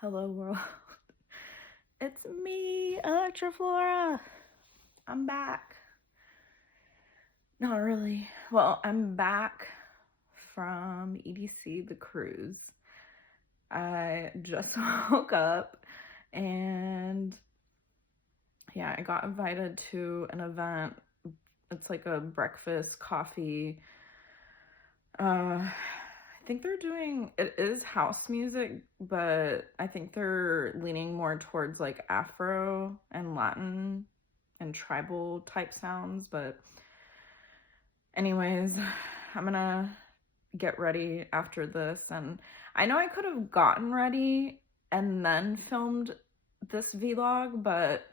Hello world. It's me, Elektra Flora. I'm back. Not really. Well, I'm back from EDSea, the cruise. I just woke up and yeah, I got invited to an event. It's like a breakfast coffee. I think it is house music, but I think they're leaning more towards like Afro and Latin and tribal type sounds. But anyways, I'm gonna get ready after this, and I know I could have gotten ready and then filmed this vlog, but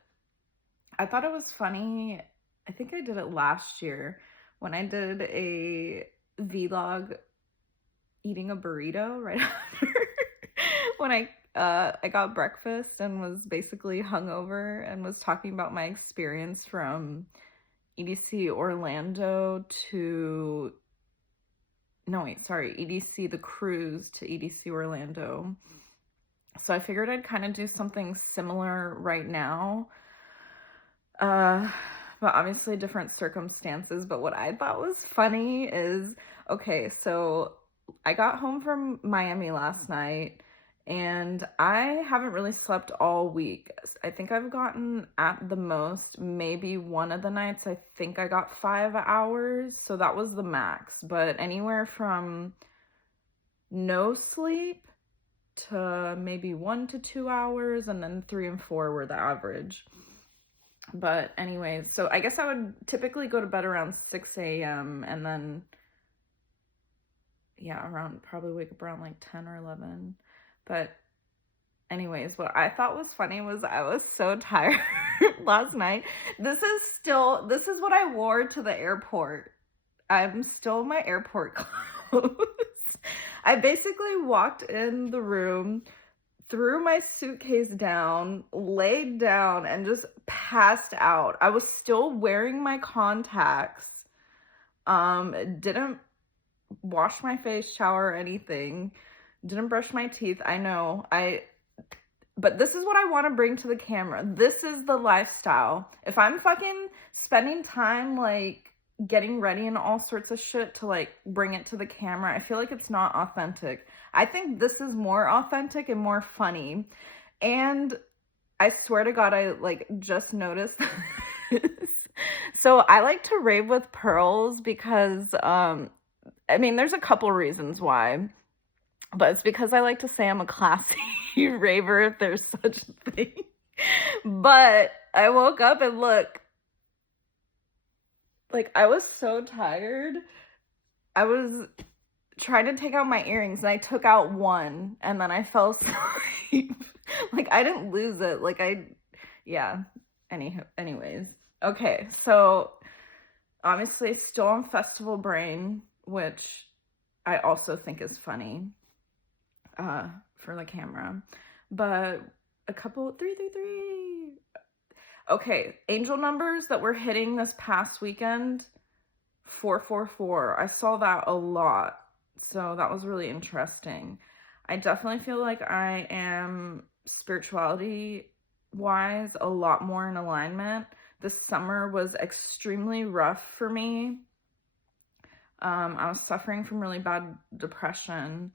I thought it was funny. I think I did it last year when I did a vlog eating a burrito right after when I got breakfast and was basically hungover and was talking about my experience from EDC Orlando to EDC the cruise to EDC Orlando. So I figured I'd kind of do something similar right now. But obviously different circumstances. But what I thought was funny is, okay, so I got home from Miami last night and I haven't really slept all week. I think I've gotten at the most, maybe one of the nights, I think I got 5 hours. So that was the max, but anywhere from no sleep to maybe 1 to 2 hours, and then 3 and 4 were the average. But anyways, so I guess I would typically go to bed around 6 a.m. and then, yeah, probably wake up around like 10 or 11. But anyways, what I thought was funny was I was so tired last night. This is what I wore to the airport. I'm still in my airport clothes. I basically walked in the room, threw my suitcase down, laid down, and just passed out. I was still wearing my contacts. Didn't wash my face, shower, or anything. Didn't brush my teeth. I know. But this is what I want to bring to the camera. This is the lifestyle. If I'm fucking spending time like getting ready and all sorts of shit to like bring it to the camera, I feel like it's not authentic. I think this is more authentic and more funny. And I swear to God, I like just noticed this. So I like to rave with pearls because I mean, there's a couple reasons why, but it's because I like to say I'm a classy raver, if there's such a thing. But I woke up and look, like, I was so tired. I was trying to take out my earrings and I took out one and then I fell asleep. Like, I didn't lose it. Yeah. Anyways. Okay, so obviously still on festival brain, which I also think is funny for the camera. But a couple, 333. Okay, angel numbers that we're hitting this past weekend, 444. I saw that a lot, so that was really interesting. I definitely feel like I am spirituality wise a lot more in alignment. This summer was extremely rough for me. I was suffering from really bad depression,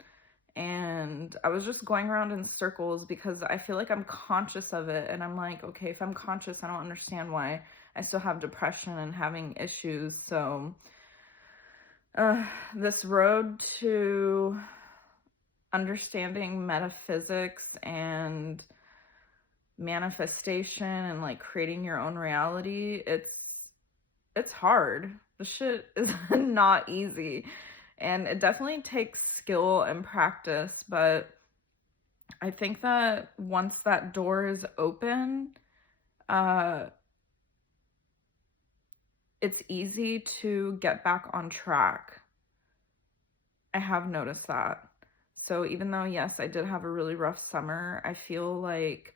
and I was just going around in circles because I feel like I'm conscious of it, and I'm like, okay, if I'm conscious, I don't understand why I still have depression and having issues. So this road to understanding metaphysics and manifestation and like creating your own reality, it's hard. The shit is not easy, and it definitely takes skill and practice, but I think that once that door is open, it's easy to get back on track. I have noticed that. So even though, yes, I did have a really rough summer, I feel like,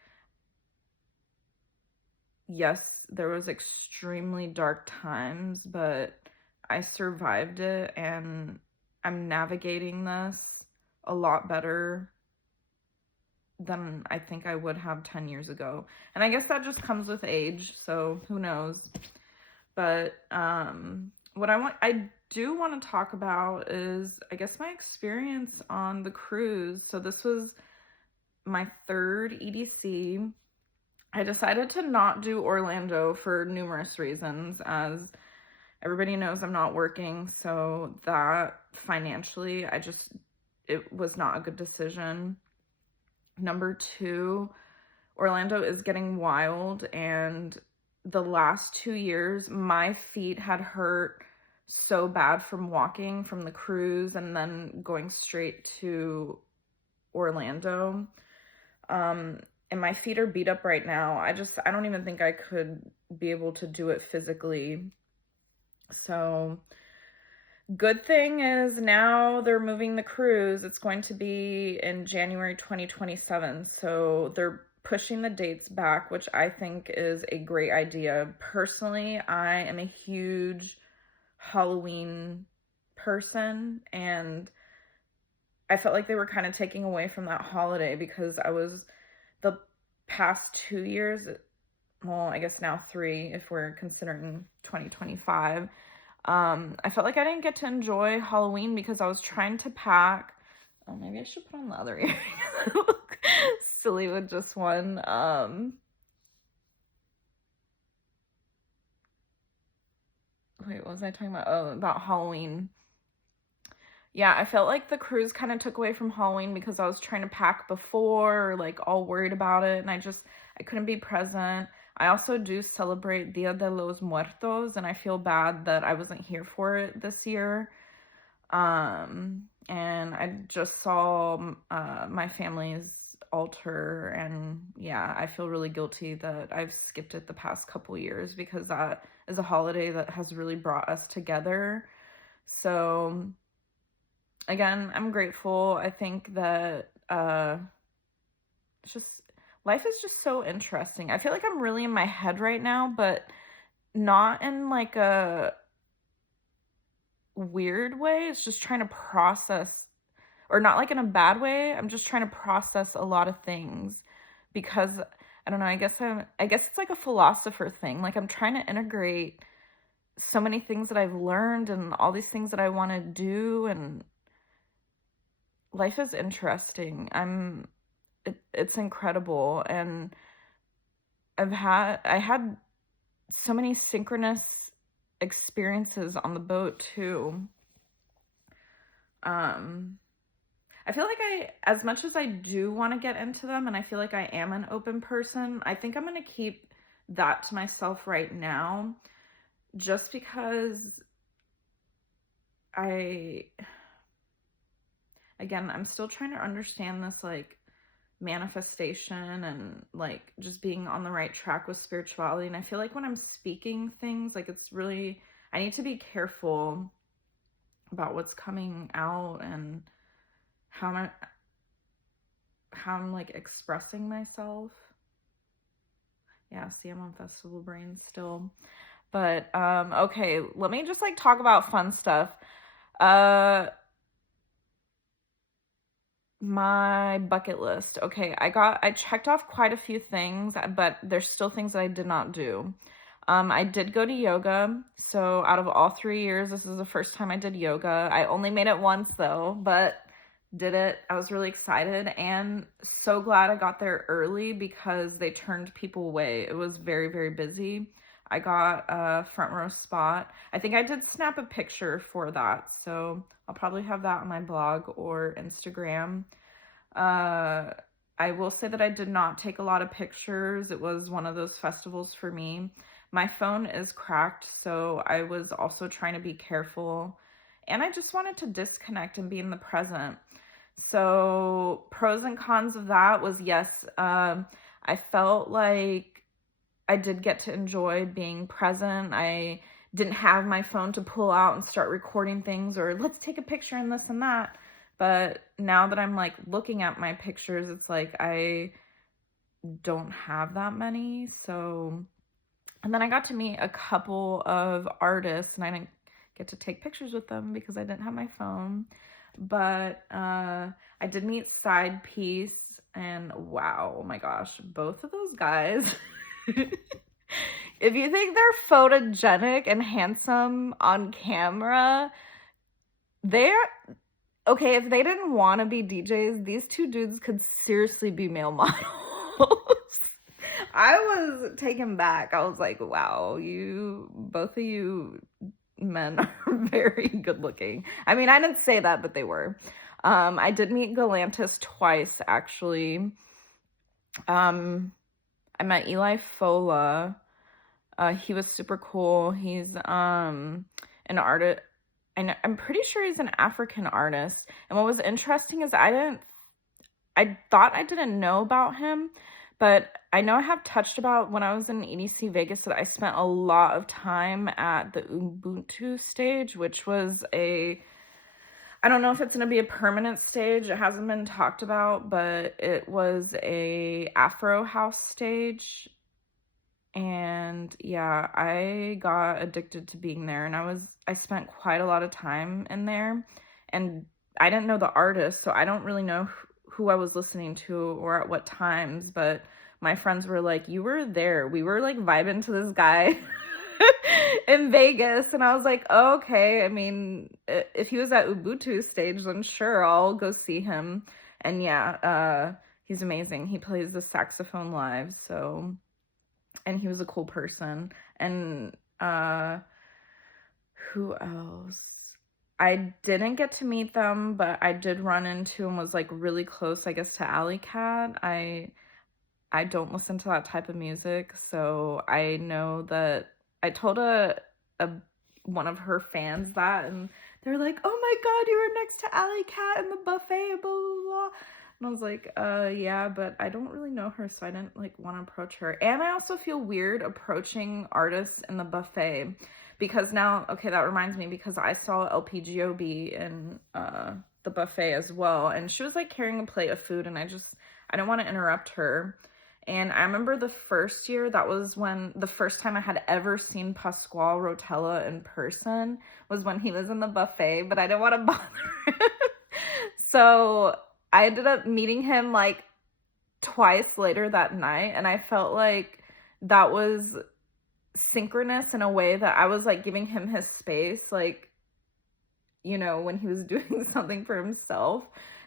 yes, there was extremely dark times, but I survived it and I'm navigating this a lot better than I think I would have 10 years ago. And I guess that just comes with age, so who knows. But what I do want to talk about is, I guess, my experience on the cruise. So this was my third EDC. I decided to not do Orlando for numerous reasons. As everybody knows, I'm not working, so that financially, it was not a good decision. Number two, Orlando is getting wild, and the last 2 years, my feet had hurt so bad from walking from the cruise and then going straight to Orlando. And my feet are beat up right now. I don't even think I could be able to do it physically. So, good thing is now they're moving the cruise. It's going to be in January 2027. So they're pushing the dates back, which I think is a great idea. Personally, I am a huge Halloween person, and I felt like they were kind of taking away from that holiday because the past 2 years, well, I guess now 3 if we're considering 2025, I felt like I didn't get to enjoy Halloween because I was trying to pack. Oh, maybe I should put on the other earring. I look silly with just one. Wait, what was I talking about? Oh, about Halloween. Yeah, I felt like the cruise kind of took away from Halloween because I was trying to pack before, or like all worried about it, and I couldn't be present. I also do celebrate Dia de los Muertos, and I feel bad that I wasn't here for it this year. And I just saw my family's altar, and yeah, I feel really guilty that I've skipped it the past couple years because that is a holiday that has really brought us together. So again, I'm grateful. I think that it's just life is just so interesting. I feel like I'm really in my head right now, but not in like a weird way. It's just trying to process, or not like in a bad way. I'm just trying to process a lot of things because I don't know, I guess it's like a philosopher thing. Like I'm trying to integrate so many things that I've learned and all these things that I want to do, and life is interesting. It's incredible, and I had so many synchronous experiences on the boat too. I feel like as much as I do want to get into them, and I feel like I am an open person, I think I'm going to keep that to myself right now, just because I'm still trying to understand this like manifestation and like just being on the right track with spirituality. And I feel like when I'm speaking things, like I need to be careful about what's coming out and how I'm like expressing myself. Yeah, see, I'm on festival brain still. But okay, let me just like talk about fun stuff. My bucket list. Okay, I checked off quite a few things, but there's still things that I did not do. I did go to yoga. So out of all 3 years, this is the first time I did yoga. I only made it once though, but did it. I was really excited and so glad I got there early because they turned people away. It was very, very busy. I got a front row spot. I think I did snap a picture for that, so I'll probably have that on my blog or Instagram. I will say that I did not take a lot of pictures. It was one of those festivals for me. My phone is cracked, so I was also trying to be careful. And I just wanted to disconnect and be in the present. So pros and cons of that was, yes, I felt like I did get to enjoy being present. I didn't have my phone to pull out and start recording things or let's take a picture and this and that. But now that I'm like looking at my pictures, it's like I don't have that many. So, and then I got to meet a couple of artists and I didn't get to take pictures with them because I didn't have my phone. But I did meet Side Piece. And wow, oh my gosh, both of those guys. If you think they're photogenic and handsome on camera, they're okay. If they didn't want to be DJs, these two dudes could seriously be male models. I was taken back. I was like, wow, both of you men are very good looking. I mean, I didn't say that, but they were. I did meet Galantis twice, actually. I met Eli Fola. He was super cool. He's an artist, and I'm pretty sure he's an African artist. And what was interesting is I thought I didn't know about him, but I know I have touched about when I was in EDSea Vegas that I spent a lot of time at the Ubuntu stage, which was I don't know if it's going to be a permanent stage. It hasn't been talked about, but it was a Afro house stage. And yeah, I got addicted to being there, and I spent quite a lot of time in there, and I didn't know the artist, so I don't really know who I was listening to or at what times, but my friends were like, you were there. We were like vibing to this guy in Vegas, and I was like, oh, okay. I mean, if he was at Ubuntu stage, then sure, I'll go see him. And yeah, he's amazing. He plays the saxophone live, so... And he was a cool person. And who else? I didn't get to meet them, but I did run into and was like really close, I guess, to Alley Cat. I don't listen to that type of music, so I know that I told one of her fans that, and they're like, oh my god, you were next to Alley Cat in the buffet, blah blah blah. And I was like, yeah, but I don't really know her, so I didn't like want to approach her. And I also feel weird approaching artists in the buffet, because now, okay, that reminds me, because I saw LPGOB in the buffet as well, and she was like carrying a plate of food, and I didn't want to interrupt her. And I remember the first year, that was when the first time I had ever seen Pasquale Rotella in person, was when he was in the buffet, but I didn't want to bother him. So I ended up meeting him like twice later that night, and I felt like that was synchronous in a way that I was like giving him his space, like, you know, when he was doing something for himself,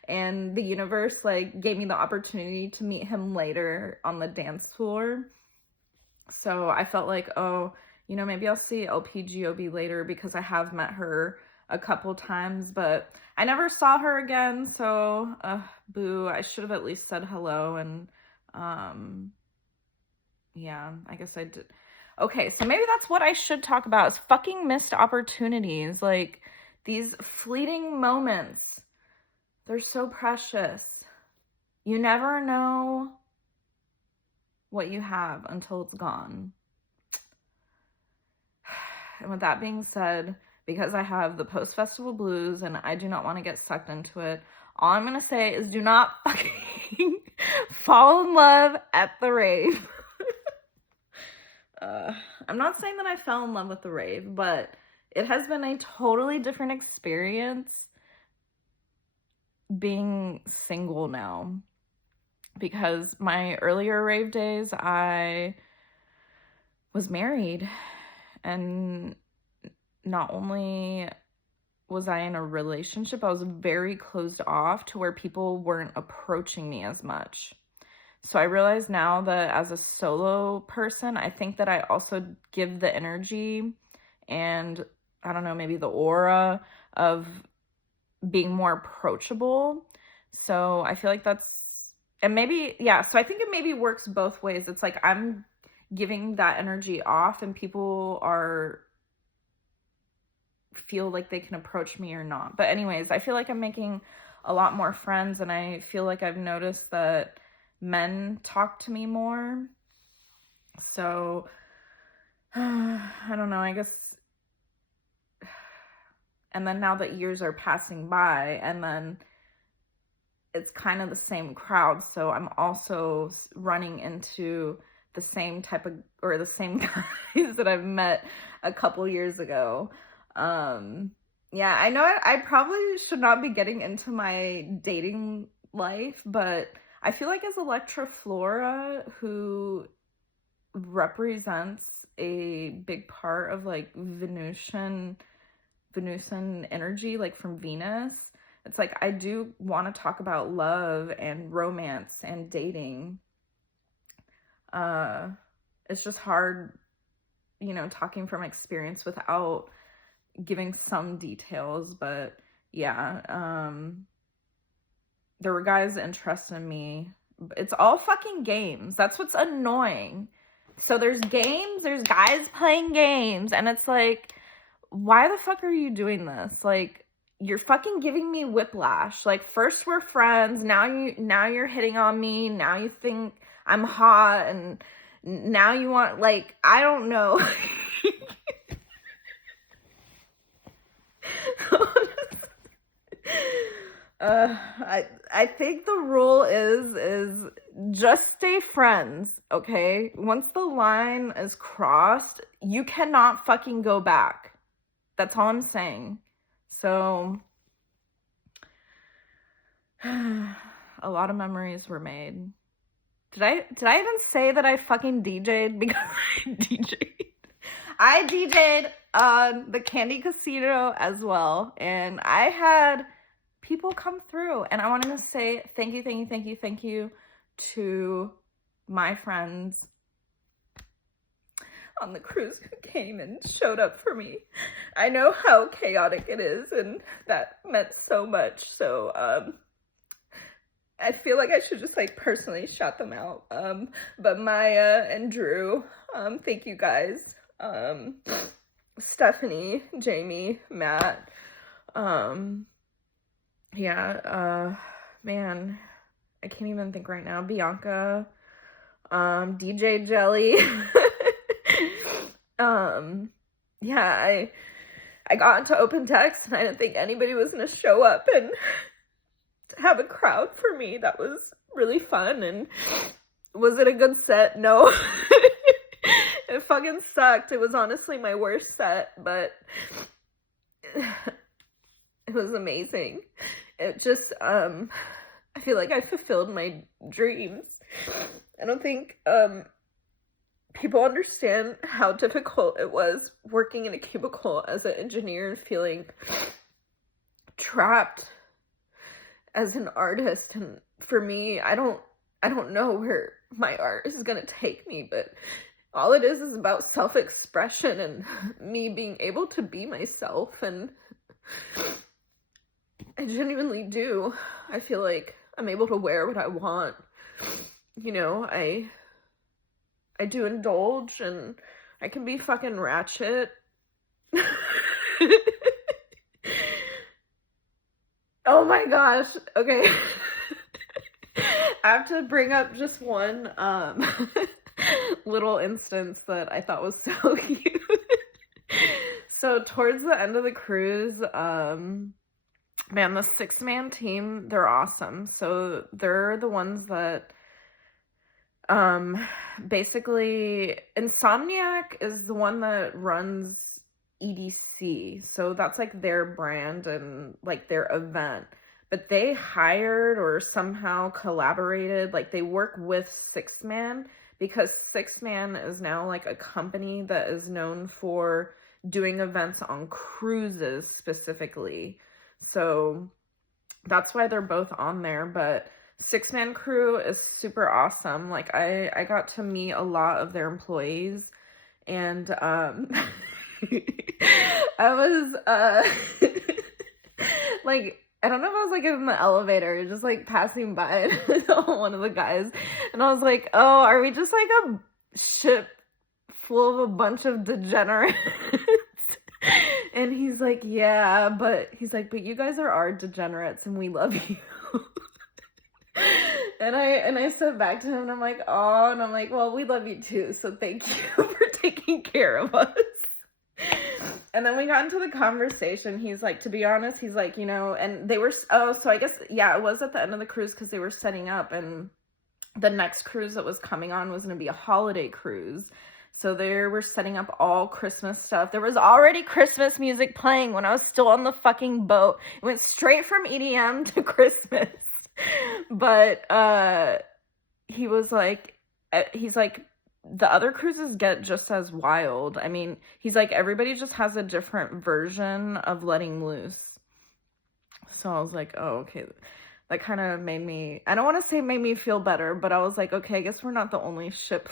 and the universe like gave me the opportunity to meet him later on the dance floor. So I felt like, oh, you know, maybe I'll see LPGOB later, because I have met her a couple times, but I never saw her again, so boo. I should have at least said hello. And yeah, I guess I did. Okay, so maybe that's what I should talk about, is fucking missed opportunities. Like, these fleeting moments, they're so precious. You never know what you have until it's gone. And with that being said, because I have the post-festival blues and I do not want to get sucked into it, all I'm going to say is do not fucking fall in love at the rave. I'm not saying that I fell in love with the rave, but it has been a totally different experience being single now. Because my earlier rave days, I was married, and not only was I in a relationship, I was very closed off to where people weren't approaching me as much. So I realize now that as a solo person, I think that I also give the energy and, I don't know, maybe the aura of being more approachable. So I feel like that's, and maybe, yeah, so I think it maybe works both ways. It's like I'm giving that energy off and people feel like they can approach me or not. But anyways, I feel like I'm making a lot more friends, and I feel like I've noticed that men talk to me more. So I don't know, I guess. And then now that years are passing by, and then it's kind of the same crowd, so I'm also running into the same type of, or the same guys that I've met a couple years ago. Yeah, I know I probably should not be getting into my dating life, but I feel like as Elektra Flora, who represents a big part of like Venusian energy, like from Venus, it's like I do want to talk about love and romance and dating. It's just hard, you know, talking from experience without giving some details, but yeah, there were guys interested in me. It's all fucking games. That's what's annoying. So there's games, there's guys playing games, and it's like, why the fuck are you doing this? Like, you're fucking giving me whiplash. Like, first we're friends, now you're hitting on me, now you think I'm hot, and now you want, like, I don't know. I think the rule is just stay friends, okay? Once the line is crossed, you cannot fucking go back. That's all I'm saying. So, a lot of memories were made. Did I even say that I fucking DJ'd? Because I DJ'd. I DJ'd on the Candy Casino as well, and I had people come through, and I wanted to say thank you to my friends on the cruise who came and showed up for me. I know how chaotic it is, and that meant so much. So I feel like I should just like personally shout them out. But Maya and Drew, thank you guys. Stephanie, Jamie, Matt, yeah, man, I can't even think right now. Bianca, DJ Jelly. Yeah, I got into open text and I didn't think anybody was gonna show up, and to have a crowd for me, that was really fun. And was it a good set? No. It fucking sucked. It was honestly my worst set, but it was amazing. It just, I feel like I fulfilled my dreams. I don't think, people understand how difficult it was working in a cubicle as an engineer and feeling trapped as an artist. And for me, I don't know where my art is gonna take me, but all it is about self-expression and me being able to be myself. And I genuinely do. I feel like I'm able to wear what I want. You know, I do indulge, and I can be fucking ratchet. Oh my gosh. Okay. I have to bring up just one little instance that I thought was so cute. So towards the end of the cruise, man, the 6-man team, they're awesome. So they're the ones that basically, Insomniac is the one that runs EDSea, so that's like their brand and like their event, but they hired or somehow collaborated, like they work with 6-man, because 6-man is now like a company that is known for doing events on cruises specifically. So that's why they're both on there. But 6-man crew is super awesome. Like I got to meet a lot of their employees, and I was like, I don't know if I was like in the elevator, just like passing by one of the guys, and I was like, oh, are we just like a ship full of a bunch of degenerates? And he's like, yeah, but he's like, but you guys are our degenerates and we love you. And I said back to him, and I'm like, oh, and I'm like, well, we love you too, so thank you for taking care of us. And then we got into the conversation. He's like, to be honest, he's like, you know, and they were, oh, so I guess, yeah, it was at the end of the cruise because they were setting up, and the next cruise that was coming on was going to be a holiday cruise. So they were setting up all Christmas stuff. There was already Christmas music playing when I was still on the fucking boat. It went straight from EDM to Christmas. But he was like, he's like, the other cruises get just as wild. I mean, he's like, everybody just has a different version of letting loose. So I was like, oh, okay. That kind of made me, I don't want to say made me feel better, but I was like, okay, I guess we're not the only ship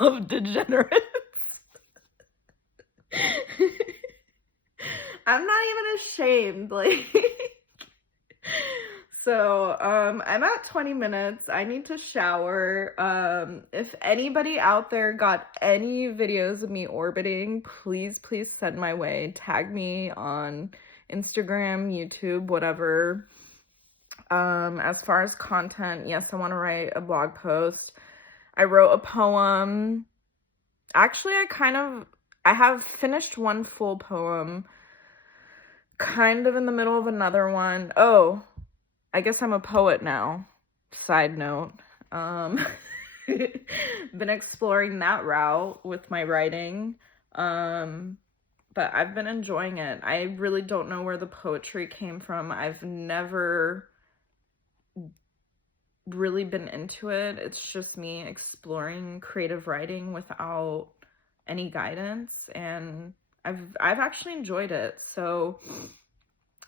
of degenerates. I'm not even ashamed. Like, so, I'm at 20 minutes. I need to shower. If anybody out there got any videos of me orbiting, please send my way. Tag me on Instagram, YouTube, whatever. As far as content, yes, I want to write a blog post. I wrote a poem. Actually, I have finished one full poem, kind of in the middle of another one. Oh, I guess I'm a poet now. Side note. Been exploring that route with my writing. But I've been enjoying it. I really don't know where the poetry came from. I've never really been into it. It's just me exploring creative writing without any guidance, and I've actually enjoyed it. So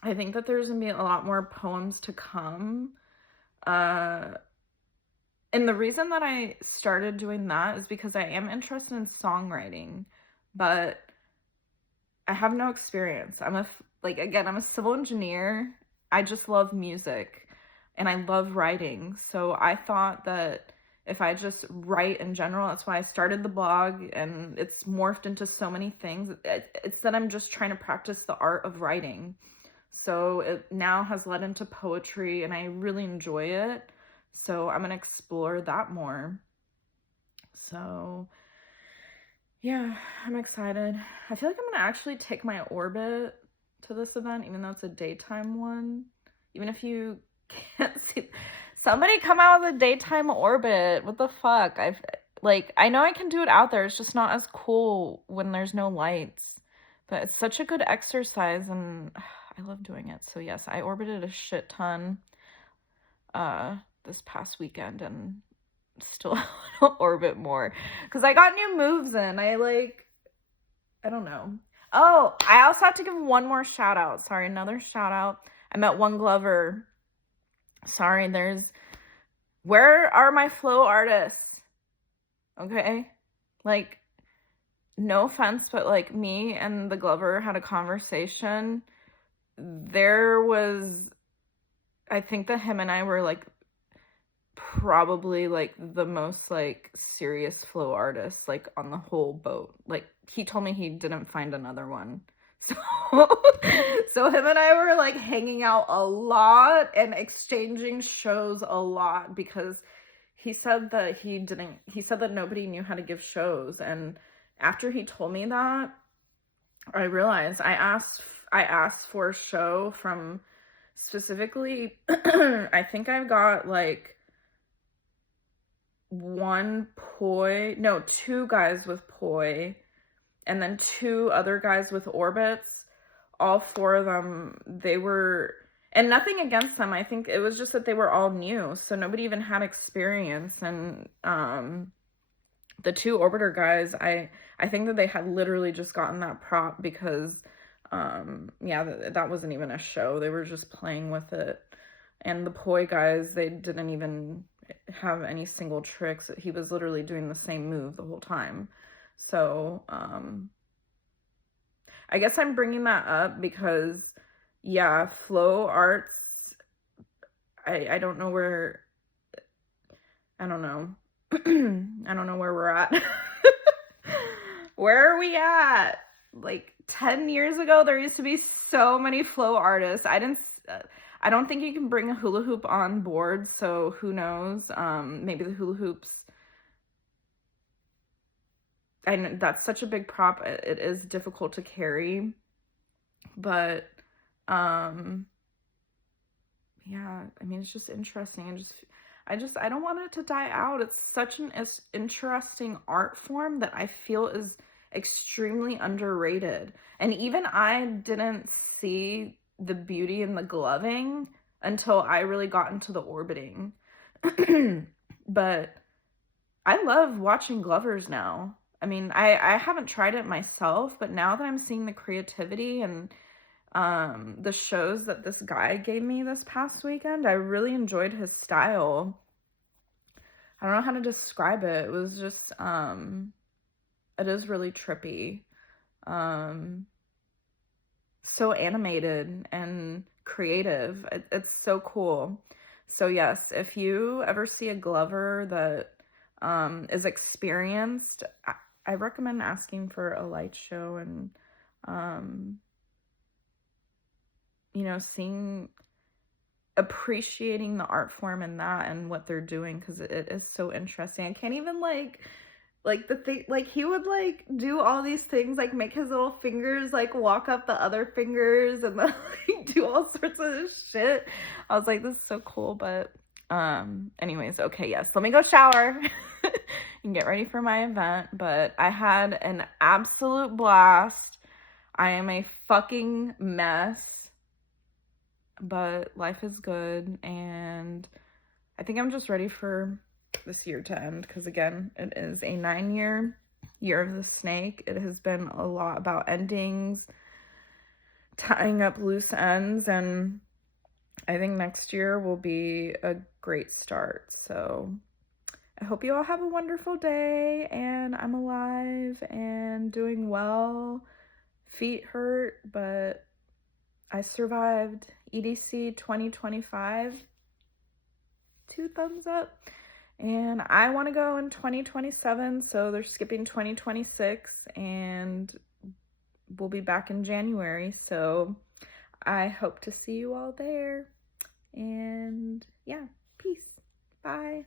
I think that there's gonna be a lot more poems to come. And the reason that I started doing that is because I am interested in songwriting, but I have no experience. I'm a civil engineer. I just love music and I love writing. So I thought that if I just write in general, that's why I started the blog, and it's morphed into so many things. It's that I'm just trying to practice the art of writing. So it now has led into poetry, and I really enjoy it. So I'm going to explore that more. So yeah, I'm excited. I feel like I'm going to actually take my orbit to this event, even though it's a daytime one. Even if you can't see, somebody come out with a daytime orbit. What the fuck? I know I can do it out there. It's just not as cool when there's no lights. But it's such a good exercise, and I love doing it. So yes, I orbited a shit ton this past weekend, and still want to orbit more because I got new moves in. I don't know. Oh, I also have to give one more shout out. Sorry, another shout out. I met one Glover. Sorry, where are my flow artists? Okay? Like, no offense, but like me and the Glover had a conversation. I think that him and I were like probably like the most like serious flow artists like on the whole boat. Like, he told me he didn't find another one. So so him and I were like hanging out a lot and exchanging shows a lot, because he said that nobody knew how to give shows. And after he told me that, I realized I asked for a show from specifically I think I've got like two guys with poi, and then two other guys with orbits. All four of them, and nothing against them. I think it was just that they were all new, so nobody even had experience. And the two orbiter guys, I think that they had literally just gotten that prop because that wasn't even a show. They were just playing with it. And the poi guys, they didn't even have any single tricks. He was literally doing the same move the whole time. So I guess I'm bringing that up because flow arts, I don't know where I don't know where we're at. Where are we at? Like 10 years ago, there used to be so many flow artists. I don't think you can bring a hula hoop on board, so who knows? Maybe the hula hoops, and that's such a big prop. It is difficult to carry, but I mean, it's just interesting. I don't want it to die out. It's such an interesting art form that I feel is extremely underrated. And even I didn't see the beauty in the gloving until I really got into the orbiting. But I love watching Glovers now. I mean, I haven't tried it myself, but now that I'm seeing the creativity and the shows that this guy gave me this past weekend, I really enjoyed his style. I don't know how to describe it. It was just it is really trippy. So animated and creative. It's so cool. So yes, if you ever see a Glover that is experienced, I recommend asking for a light show and you know, appreciating the art form in that and what they're doing, because it is so interesting. I can't even like the thing, like he would like do all these things, like make his little fingers like walk up the other fingers and then like do all sorts of shit. I was like, this is so cool. But anyways, okay, yes, let me go shower and get ready for my event. But I had an absolute blast. I am a fucking mess, but life is good, and I think I'm just ready for this year to end, because again, it is a 9-year year of the snake. It has been a lot about endings, tying up loose ends, and I think next year will be a great start. So I hope you all have a wonderful day, and I'm alive and doing well. Feet hurt, but I survived. EDSea 2025, 2 thumbs up. And I want to go in 2027, so they're skipping 2026, and we'll be back in January. So I hope to see you all there. And yeah, peace. Bye.